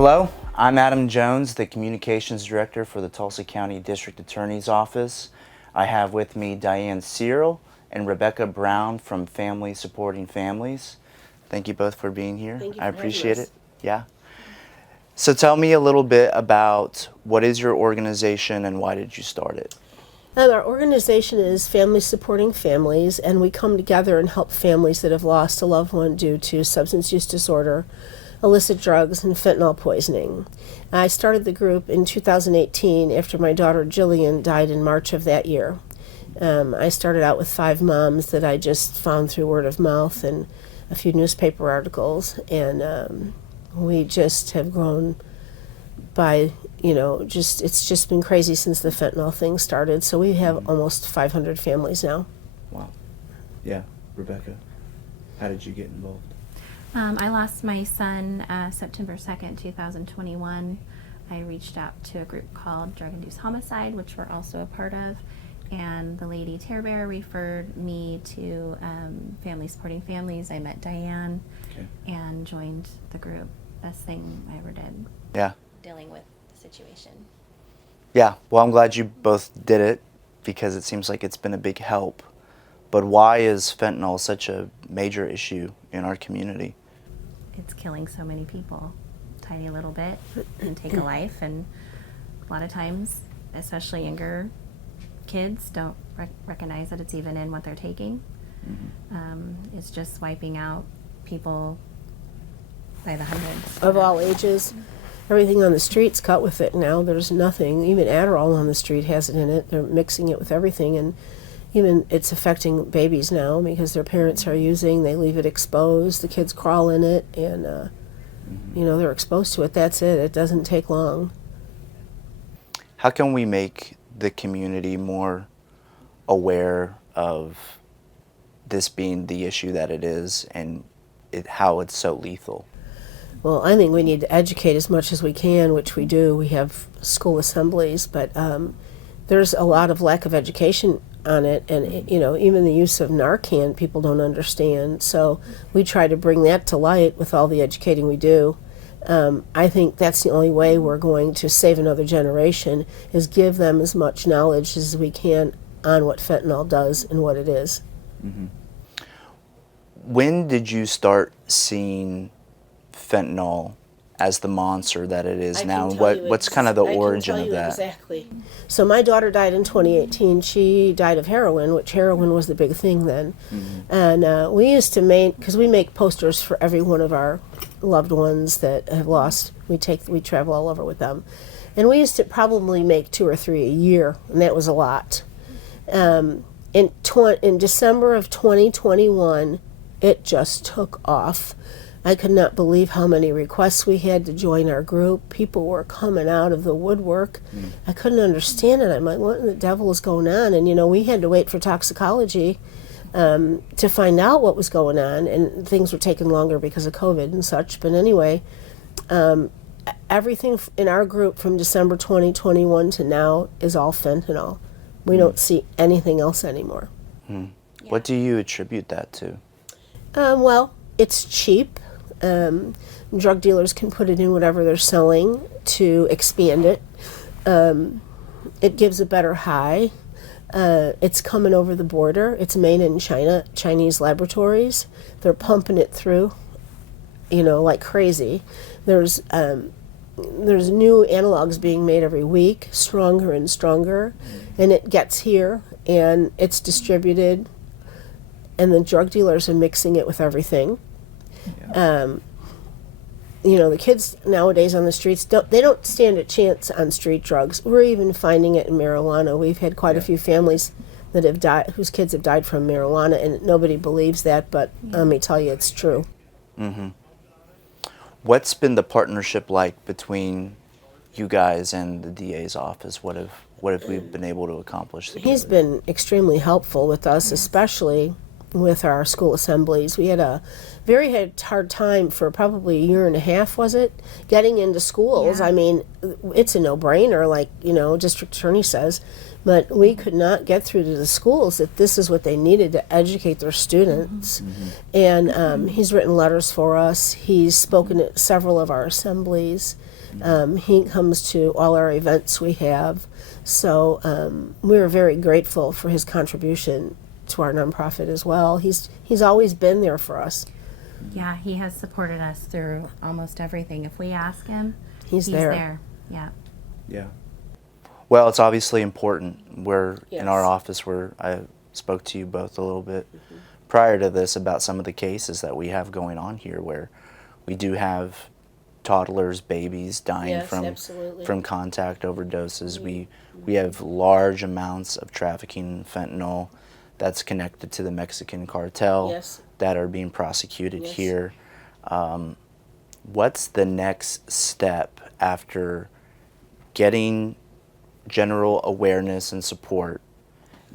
Hello, I'm Adam Jones, the Communications Director for the Tulsa County District Attorney's Office. I have with me Diane Searle and Rebecca Brown from Family Supporting Families. Thank you both for being here. Thank you for I having appreciate us. it. Yeah. So tell me a little bit about what is your organization and why did you start it? Our organization is Family Supporting Families, and we come together and help families that have lost a loved one due to substance use disorder, illicit drugs, and fentanyl poisoning. I started the group in 2018 after my daughter Jillian died in March of that year. I started out with 5 moms that I just found through word of mouth and a few newspaper articles, and we just have grown by, it's just been crazy since the fentanyl thing started. So we have almost 500 families now. Wow. Yeah. Rebecca, how did you get involved? I lost my son September 2nd, 2021. I reached out to a group called Drug-Induced Homicide, which we're also a part of, and the lady Tear Bear referred me to Family Supporting Families. I met Diane and joined the group. Best thing I ever did. Yeah. Dealing with the situation. Yeah, well, I'm glad you both did it because it seems like it's been a big help. But why is fentanyl such a major issue in our community? It's killing so many people. Tiny little bit can take a life, and a lot of times, especially younger kids, don't recognize that it's even in what they're taking. It's just wiping out people by the hundreds. Of all ages. Everything on the street's cut with it now. There's nothing. Even Adderall on the street has it in it. They're mixing it with everything, and even it's affecting babies now because their parents are using. They leave it exposed. The kids crawl in it, and they're exposed to it. That's it. It doesn't take long. How can we make the community more aware of this being the issue that it is and how it's so lethal? Well, I think we need to educate as much as we can, which we do. We have school assemblies, but there's a lot of lack of education on it, and even the use of Narcan, people don't understand. So we try to bring that to light with all the educating we do. I think that's the only way we're going to save another generation, is give them as much knowledge as we can on what fentanyl does and what it is. When did you start seeing fentanyl as the monster that it is now? What's kind of the origin of that? Exactly. So my daughter died in 2018. She died of heroin, which heroin was the big thing then. And we used to because we make posters for every one of our loved ones that have lost. We travel all over with them. And we used to probably make 2 or 3 a year, and that was a lot. In December of 2021, it just took off. I could not believe how many requests we had to join our group. People were coming out of the woodwork. I couldn't understand it. I'm like, what in the devil is going on? And, we had to wait for toxicology to find out what was going on, and things were taking longer because of COVID and such. But anyway, everything in our group from December 2021 to now is all fentanyl. We don't see anything else anymore. Yeah. What do you attribute that to? Well, it's cheap. Drug dealers can put it in whatever they're selling to expand it. It gives a better high. It's coming over the border. It's made in China, Chinese laboratories. They're pumping it through, like crazy. There's new analogs being made every week, stronger and stronger, and it gets here and it's distributed, and the drug dealers are mixing it with everything. The kids nowadays on the streets don't stand a chance on street drugs. We're even finding it in marijuana. We've had quite a few families that have died, whose kids have died from marijuana, and nobody believes that, but let me tell you, it's true. What's been the partnership like between you guys and the DA's office? What have we been able to accomplish together? He's been extremely helpful with us, especially with our school assemblies. We had a very hard time for probably a year and a half, was it, getting into schools. I mean, it's a no-brainer, like, district attorney says, but we could not get through to the schools that this is what they needed to educate their students. And he's written letters for us. He's spoken at several of our assemblies. He comes to all our events we have. So we're very grateful for his contribution to our nonprofit as well. He's always been there for us. Yeah, he has supported us through almost everything. If we ask him, He's there. Yeah. Yeah. Well, it's obviously important. We're Yes. in our office where I spoke to you both a little bit prior to this about some of the cases that we have going on here where we do have toddlers, babies dying Yes, absolutely. from contact overdoses. We have large amounts of trafficking fentanyl that's connected to the Mexican cartel Yes. that are being prosecuted Yes. here. What's the next step after getting general awareness and support,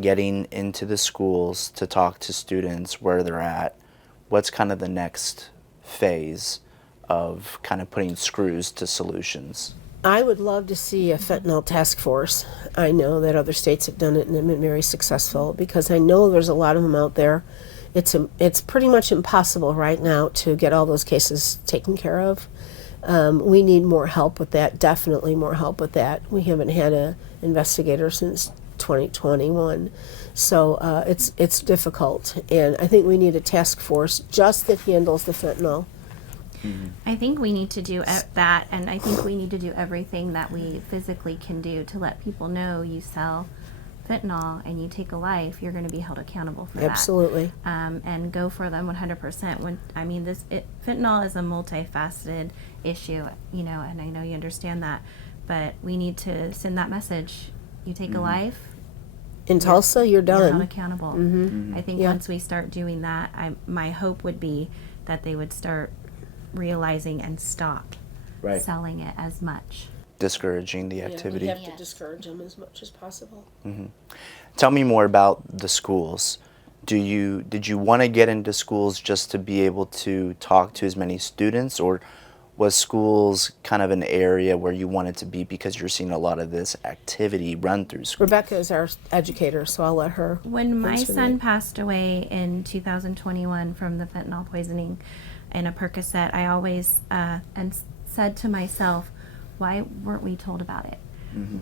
getting into the schools to talk to students where they're at? What's kind of the next phase of kind of putting screws to solutions? I would love to see a fentanyl task force. I know that other states have done it and have been very successful because I know there's a lot of them out there. It's pretty much impossible right now to get all those cases taken care of. We need more help with that, definitely more help with that. We haven't had an investigator since 2021. So it's difficult. And I think we need a task force just that handles the fentanyl. I think we need to do that, and I think we need to do everything that we physically can do to let people know you sell fentanyl and you take a life, you're going to be held accountable for Absolutely. that. And go for them 100%. Fentanyl is a multifaceted issue, and I know you understand that, but we need to send that message. You take a life, In Tulsa, you're you're held done. accountable. I think Yeah. once we start doing that, my hope would be that they would start realizing and stop selling it as much. Discouraging the activity. We have to Yes. discourage them as much as possible. Tell me more about the schools. Did you want to get into schools just to be able to talk to as many students, or was schools kind of an area where you wanted to be because you're seeing a lot of this activity run through schools? Rebecca is our educator, so I'll let her. When my answer son that. passed away in 2021 from the fentanyl poisoning in a Percocet, I always said to myself, why weren't we told about it?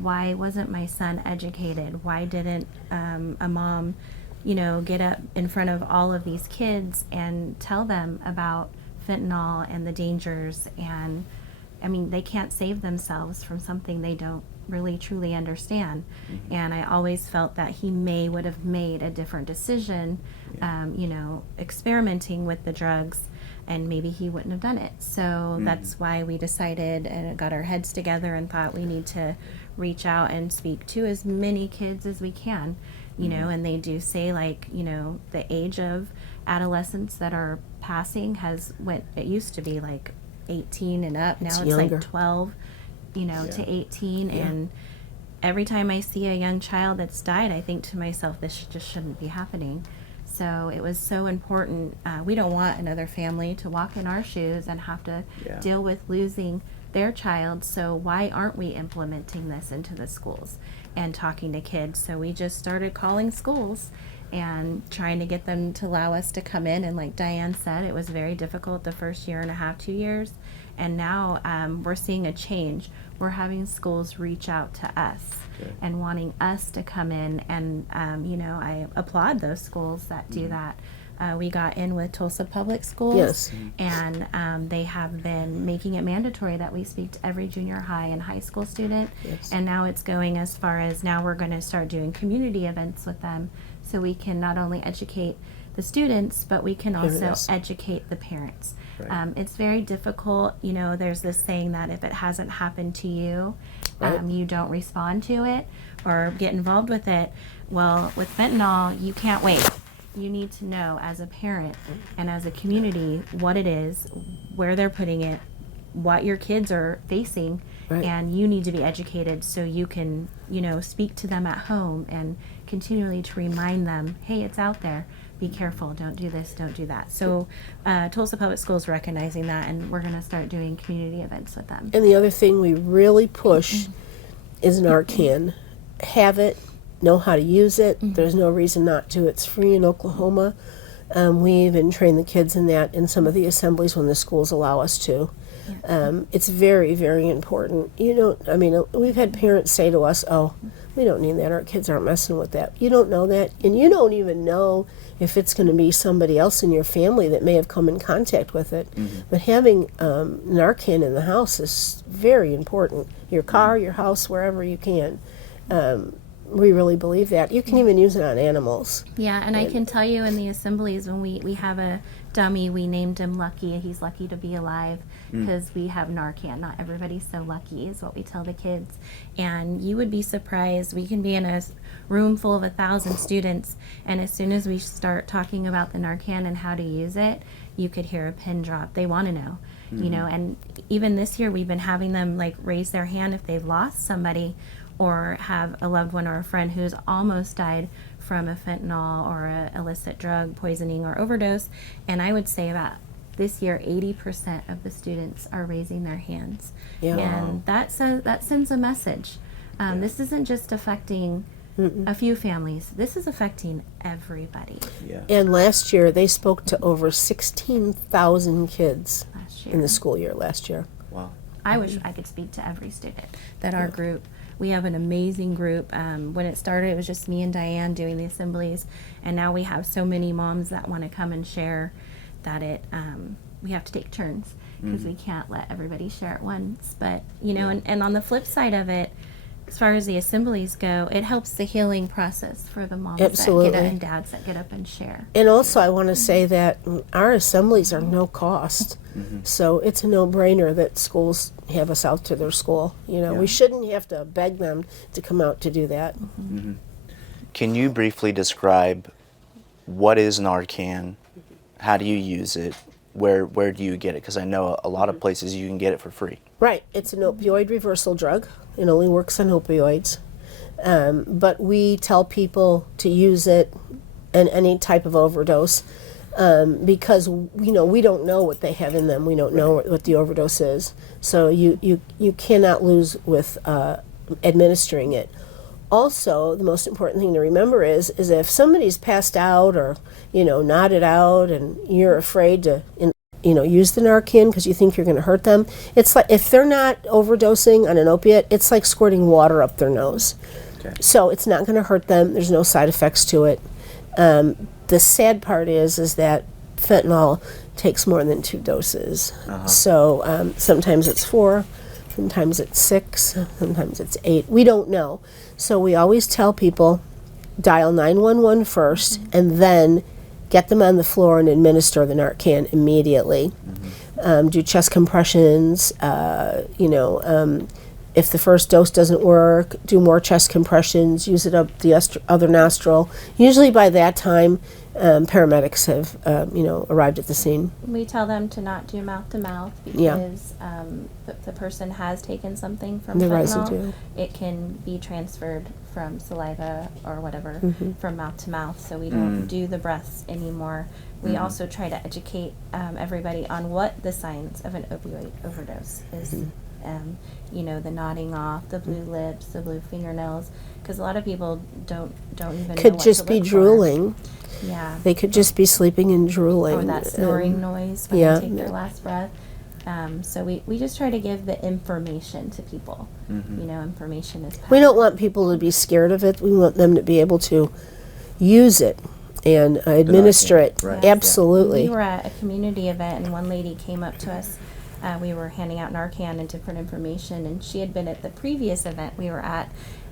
Why wasn't my son educated? Why didn't a mom, get up in front of all of these kids and tell them about fentanyl and the dangers? And they can't save themselves from something they don't really truly understand. And I always felt that he would have made a different decision, experimenting with the drugs, and maybe he wouldn't have done it. So that's why we decided and got our heads together and thought we need to reach out and speak to as many kids as we can, and they do say the age of adolescents that are passing it used to be like 18 and up. Now it's younger. like 12, to 18. And every time I see a young child that's died, I think to myself, this just shouldn't be happening. So it was so important. We don't want another family to walk in our shoes and have to deal with losing their child. So why aren't we implementing this into the schools and talking to kids? So we just started calling schools and trying to get them to allow us to come in. And like Diane said, it was very difficult the first year and a half, 2 years. And now we're seeing a change. We're having schools reach out to us and wanting us to come in. And, I applaud those schools that do that. We got in with Tulsa Public Schools. Yes. And they have been making it mandatory that we speak to every junior high and high school student. Yes. And now it's going as far as now we're going to start doing community events with them, so we can not only educate the students, but we can also Parents. educate the parents. Right. It's very difficult. There's this saying that if it hasn't happened to you, Right. you don't respond to it or get involved with it. Well, with fentanyl, you can't wait. You need to know as a parent and as a community what it is, where they're putting it, what your kids are facing, Right. and you need to be educated so you can, speak to them at home and continually to remind them, hey, it's out there. Be careful. Don't do this. Don't do that. So Tulsa Public Schools recognizing that, and we're going to start doing community events with them. And the other thing we really push is Narcan. Have it, know how to use it. There's no reason not to. It's free in Oklahoma. We even train the kids in that in some of the assemblies when the schools allow us to. It's very, very important. We've had parents say to us, "Oh, we don't need that. Our kids aren't messing with that." You don't know that, and you don't even know if it's going to be somebody else in your family that may have come in contact with it. But having Narcan in the house is very important. Your car, your house, wherever you can. We really believe that. You can even use it on animals. Yeah, and I can tell you in the assemblies when we have a dummy, we named him Lucky. He's lucky to be alive because we have Narcan. Not everybody's so lucky is what we tell the kids. And you would be surprised. We can be in a room full of 1,000 students, and as soon as we start talking about the Narcan and how to use it, you could hear a pin drop. They want to know. And even this year we've been having them raise their hand if they've lost somebody or have a loved one or a friend who's almost died from a fentanyl or a illicit drug poisoning or overdose. And I would say about this year 80% of the students are raising their hands. And that sends a message. This isn't just affecting a few families. This is affecting everybody. And last year they spoke to over 16,000 kids Last year. in the school year last year. Wow. I wish I could speak to every student that our group. We have an amazing group. When it started, it was just me and Diane doing the assemblies, and now we have so many moms that want to come and share that we have to take turns because we can't let everybody share at once. But and on the flip side of it, as far as the assemblies go, it helps the healing process for the moms Absolutely. that get up and dads that get up and share. And also I want to say that our assemblies are no cost. So it's a no-brainer that schools have us out to their school. We shouldn't have to beg them to come out to do that. Can you briefly describe what is Narcan? How do you use it? Where do you get it? Because I know a lot of places you can get it for free. Right. It's an opioid reversal drug. It only works on opioids. But we tell people to use it in any type of overdose because we don't know what they have in them. We don't know what the overdose is. So you cannot lose with administering it. Also, the most important thing to remember is if somebody's passed out or nodded out and you're afraid to use the Narcan because you think you're going to hurt them, it's like if they're not overdosing on an opiate, it's like squirting water up their nose. Okay. So it's not going to hurt them. There's no side effects to it. The sad part is that fentanyl takes more than 2 doses. So sometimes it's 4, sometimes it's 6, sometimes it's 8. We don't know. So we always tell people, dial 911 first, and then get them on the floor and administer the Narcan immediately. Do chest compressions. If the first dose doesn't work, do more chest compressions. Use it up the other nostril. Usually by that time, paramedics have arrived at the scene. We tell them to not do mouth to mouth because the person has taken something from The fentanyl. residue. It can be transferred from saliva or whatever from mouth to mouth. So we don't do the breaths anymore. We also try to educate everybody on what the signs of an opioid overdose is. The nodding off, the blue lips, the blue fingernails, because a lot of people don't even know Could what just to be look drooling. For. Yeah. They could just be sleeping and drooling. Or that snoring noise when they take their last breath. So we just try to give the information to people. Information is power. We don't want people to be scared of it. We want them to be able to use it and administer it. Right. Absolutely. We were at a community event and one lady came up to us. We were handing out Narcan and different information, and she had been at the previous event we were at,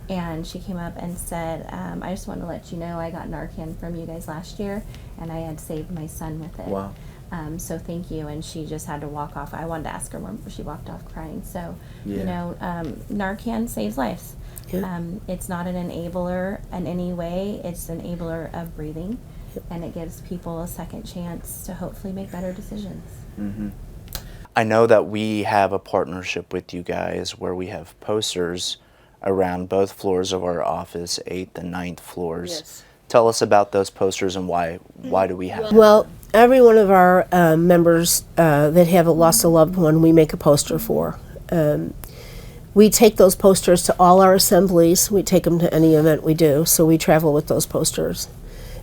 and she came up and said, I just want to let you know I got Narcan from you guys last year, and I had saved my son with it. Wow. So thank you. And she just had to walk off. I wanted to ask her more, but she walked off crying. So, Narcan saves lives. Yeah. It's not an enabler in any way. It's an enabler of breathing, and it gives people a second chance to hopefully make better decisions. I know that we have a partnership with you guys where we have posters around both floors of our office, 8th and 9th floors. Yes. Tell us about those posters and why do we have them? Well, every one of our members that have lost a loved one, we make a poster for. We take those posters to all our assemblies. We take them to any event we do, so we travel with those posters.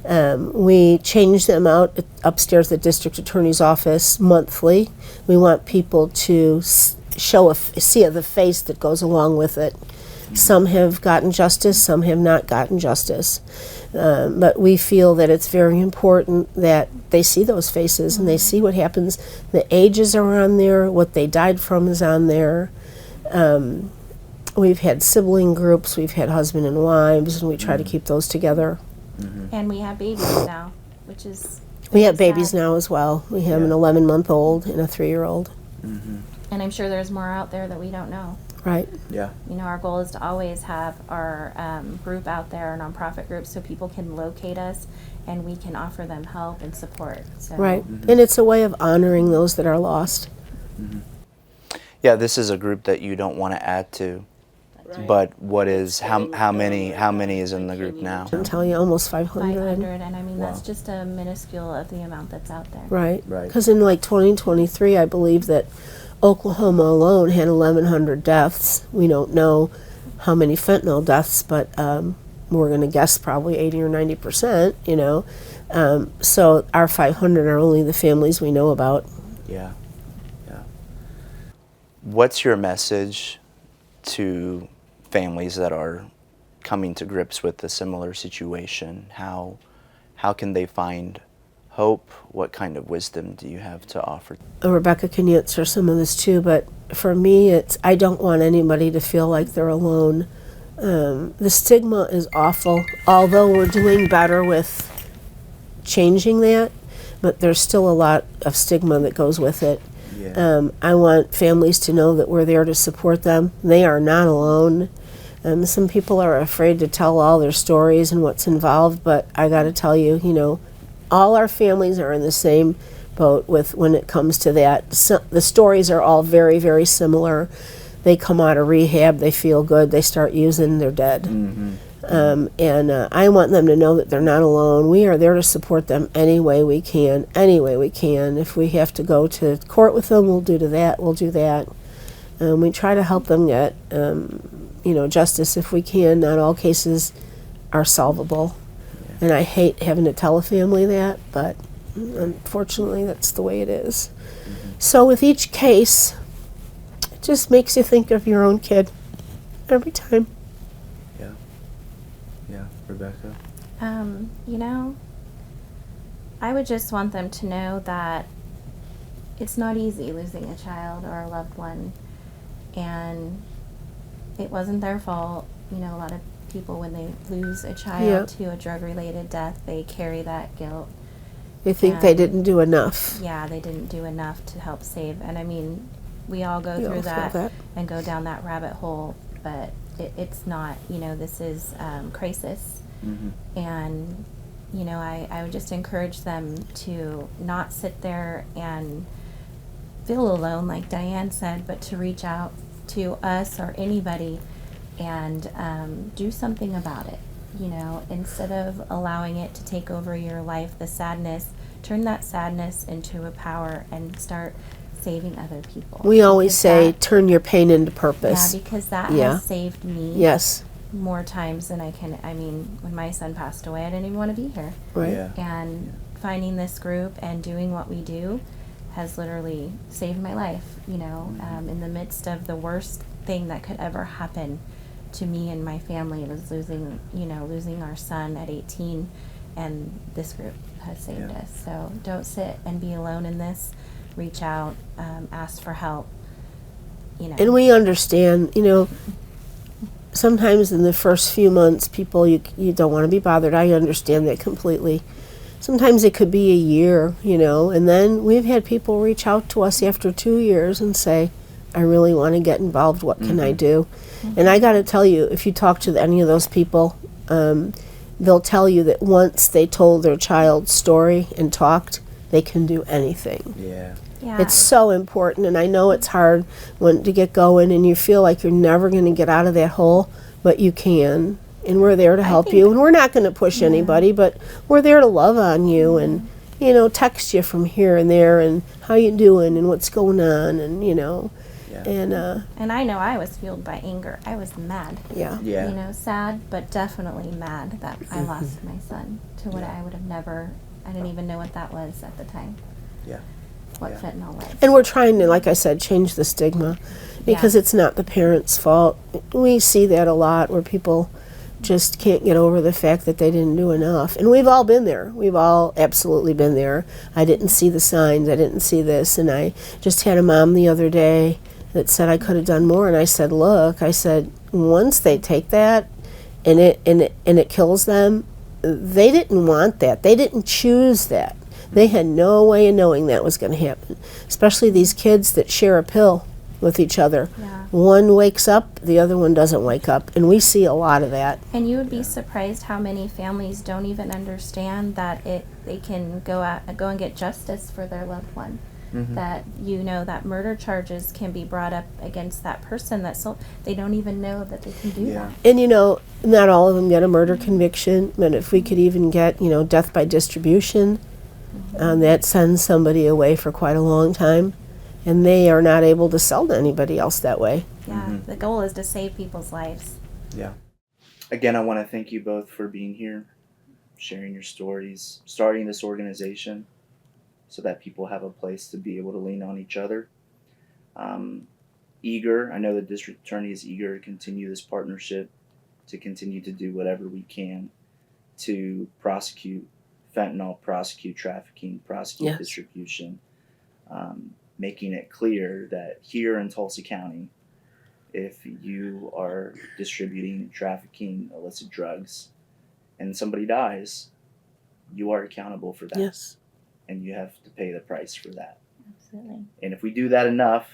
We change them out upstairs at the district attorney's office monthly. We want people to see the face that goes along with it. Some have gotten justice, some have not gotten justice. But we feel that it's very important that they see those faces and they see what happens. The ages are on there, what they died from is on there. We've had sibling groups, we've had husband and wives, and we try to keep those together. And we have babies now, which is We have sad. babies now as well. We have an 11-month-old and a 3-year-old. And I'm sure there's more out there that we don't know. Right. Yeah. You know, our goal is to always have our group out there, our nonprofit group, so people can locate us and we can offer them help and support. So. Right. And it's a way of honoring those that are lost. Yeah, this is a group that you don't want to add to. But what is how many is in the group now? I can tell you almost 500. 500, and I mean, that's just a minuscule of the amount that's out there. Right. Right. Because in like 2023, I believe that Oklahoma alone had 1,100 deaths. We don't know how many fentanyl deaths, but we're going to guess probably 80 or 90%, you know. So our 500 are only the families we know about. Yeah. Yeah. What's your message to families that are coming to grips with a similar situation? How can they find hope? What kind of wisdom do you have to offer? Rebecca can answer some of this too, but for me, I don't want anybody to feel like they're alone. The stigma is awful, although we're doing better with changing that, but there's still a lot of stigma that goes with it. Yeah. I want families to know that we're there to support them. They are not alone. Some people are afraid to tell all their stories and what's involved, but I got to tell you, you know, all our families are in the same boat with when it comes to that. So, the stories are all very, very similar. They come out of rehab, they feel good, they start using, they're dead. I want them to know that they're not alone. We are there to support them any way we can, If we have to go to court with them, we'll do that. We try to help them get, justice if we can. Not all cases are solvable. And I hate having to tell a family that, but unfortunately that's the way it is. So with each case, it just makes you think of your own kid every time. Yeah, Rebecca? You know, I would just want them to know that it's not easy losing a child or a loved one, and it wasn't their fault. You know, a lot of people, when they lose a child to a drug-related death, they carry that guilt. They think they didn't do enough. Yeah, they didn't do enough to help save. And I mean, we all go We all through feel that. and go down that rabbit hole, but it's not, you know, this is crisis. And, you know, I would just encourage them to not sit there and feel alone, like Diane said, but to reach out to us or anybody and do something about it. You know, instead of allowing it to take over your life, the sadness, turn that sadness into a power and start saving other people. We always Because say, that- turn your pain into purpose. yeah, because that Yeah. has saved me Yes, more times than I can. I mean, when my son passed away, I didn't even want to be here. right. Yeah. And finding this group and doing what we do has literally saved my life, you know, in the midst of the worst thing that could ever happen to me and my family was losing our son at 18, and this group has saved us. So don't sit and be alone in this. Reach out, ask for help, you know. And we understand, you know, sometimes in the first few months, people, you don't want to be bothered. I understand that completely. Sometimes it could be a year, you know, and then we've had people reach out to us after 2 years and say, I really want to get involved. What can I do? And I got to tell you, if you talk to any of those people, they'll tell you that once they told their child's story and talked, they can do anything. Yeah. Yeah. It's so important, and I know it's hard to get going, and you feel like you're never going to get out of that hole, but you can, and we're there to help you, and we're not going to push anybody, but we're there to love on you and, you know, text you from here and there and how you doing and what's going on, and, you know, And I know I was fueled by anger. I was mad. Yeah. Yeah. You know, sad, but definitely mad that I lost my son to what I would have never, I didn't even know what that was at the time. Yeah. What Yeah. fentanyl was. And we're trying to, like I said, change the stigma because it's not the parents' fault. We see that a lot where people just can't get over the fact that they didn't do enough. And we've all been there. We've all absolutely been there. I didn't see the signs. I didn't see this. And I just had a mom the other day that said I could have done more. And I said, look, I said, once they take that and it kills them, they didn't want that. They didn't choose that. They had no way of knowing that was going to happen, especially these kids that share a pill with each other. Yeah. One wakes up, the other one doesn't wake up, and we see a lot of that. And you would be surprised how many families don't even understand that they can go and get justice for their loved one. That that murder charges can be brought up against that person they don't even know that they can do that. And not all of them get a murder conviction, but if we could even get death by distribution, that sends somebody away for quite a long time, and they are not able to sell to anybody else that way. Yeah, the goal is to save people's lives. Yeah. Again, I want to thank you both for being here, sharing your stories, starting this organization so that people have a place to be able to lean on each other. I know the district attorney is eager to continue this partnership, to continue to do whatever we can to prosecute fentanyl, prosecute trafficking, prosecute distribution, making it clear that here in Tulsa County, if you are distributing, trafficking illicit drugs, and somebody dies, you are accountable for that. Yes. And you have to pay the price for that. Absolutely. And if we do that enough,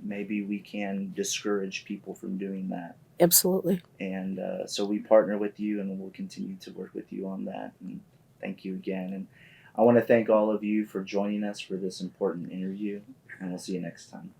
maybe we can discourage people from doing that. Absolutely. And so we partner with you, and we'll continue to work with you on that. And thank you again. And I want to thank all of you for joining us for this important interview, and we'll see you next time.